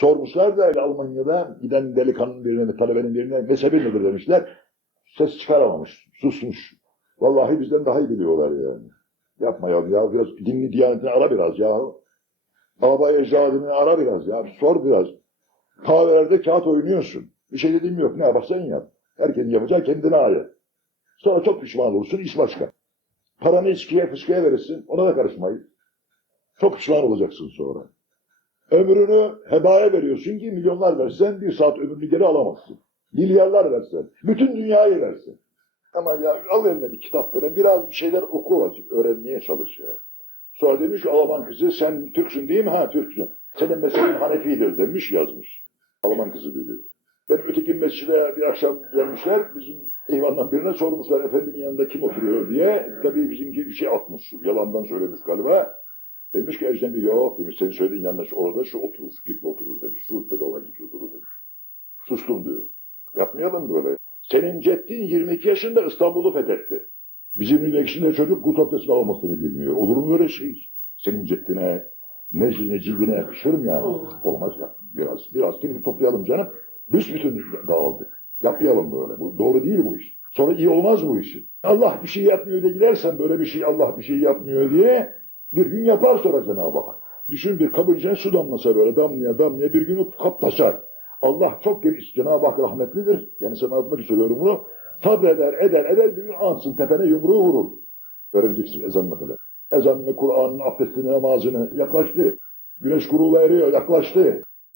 Sormuşlar da Almanya'da giden delikanlı birine, talebenin birine mezhebi nedir demişler. Ses çıkaramamış, susmuş. Vallahi bizden daha iyi biliyorlar yani. Yapma ya, ya biraz dinli diyanetini ara biraz ya. Ağabey ecdadını ara biraz ya, sor biraz. Kahvelerde kağıt oynuyorsun. Bir şey dediğim yok, ne yaparsan yap. Herkesin yapacağı kendine ait. Sonra çok pişman olursun, iş başka. Paranı içkiye, fıskıya verirsin, ona da karışmayın. Çok pişman olacaksın sonra. Ömrünü hebaya veriyorsun ki milyonlar versen bir saat ömrünü geri alamazsın. Milyarlar versen, bütün dünyayı versen. Ama ya al eline bir kitap veren, biraz bir şeyler oku azıcık, öğrenmeye çalış ya. Sonra demiş Alman kızı sen Türksün değil mi? Ha Türksün. Senin mezhebin Hanefi'dir demiş yazmış. Alman kızı biliyor. Ben öteki mescide bir akşam gelmişler, bizim eyvandan birine sormuşlar efendinin yanında kim oturuyor diye. Tabii bizimki bir şey atmış, yalandan söylemiş galiba. Demiş ki ecnebi yok demiş, senin söylediğin şu orada şu oturur, gibi oturur demiş, şu rütbede olan gibi oturur demiş. Sustum diyor. Yapmayalım böyle. Senin ceddin 22 yaşında İstanbul'u fethetti. Bizim ülkesinde çocuk kut abdestini almasını bilmiyor. Olur mu böyle şey? Senin ceddine, necline, cilbine yakışır mı yani? Olmaz ya. Biraz, biraz kendini toplayalım canım. Büsbütün dağıldık. Yapmayalım böyle. Bu doğru değil bu iş. Sonra iyi olmaz bu işin. Allah bir şey yapmıyor diye gidersen böyle bir şey Allah bir şey yapmıyor diye bir gün yapar sonra Cenab-ı Hak. Düşün bir içine su damlasa böyle damlaya damlaya bir gün o kap taşar. Allah çok geniş, Cenab-ı Hak rahmetlidir. Yani sana anlatmak için söylüyorum bunu. Sabreder, eder, eder bir gün ansın tepene yumruğu vurur. Öğreneceksin ezanla falan. Ezanını, Kur'an'ın, abdestini, namazını yaklaştı. Güneş grubu eriyor, yaklaştı.